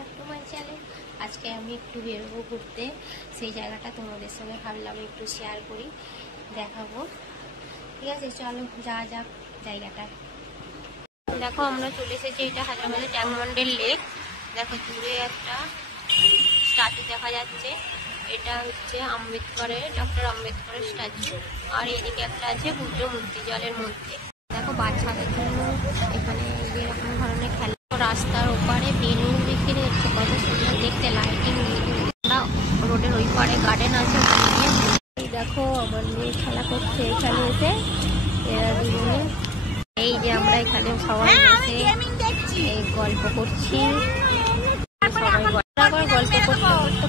Back to my channel. আজকে আমি একটু বেরোবো ঘুরতে, সেই জায়গাটা তোমাদের সঙ্গে ভাবলাম একটু শেয়ার করি, দেখাবো। ঠিক আছে, চলো যাওয়া যাক জায়গাটায়। দেখো আমরা চলে এসেছি, এটা হায়দ্রাবাদের ট্যাংমন্ডের লেক। দেখো দূরে একটা স্ট্যাচু দেখা যাচ্ছে, এটা হচ্ছে আম্বেদকরের, ডক্টর আম্বেদকরের স্ট্যাচু। আর এদিকে একটা আছে বুদ্ধ মূর্তি জলের মধ্যে। দেখো বাচ্চাদের জন্য এখানে এরকম ধরনের খেলা। রাস্তার ওপারে বেলুন বিক্রি হচ্ছে, কত সুন্দর দেখতে, লাইটিং দিয়ে। রোডের ওই পারে গার্ডেন আছে, এই দেখো আমার মেয়ে খেলা করছে এখানে এসে। এরা দুজনে, এই যে আমরা এখানে সবাই বসে এই গল্প করছি, সবাই গল্প করতে করতে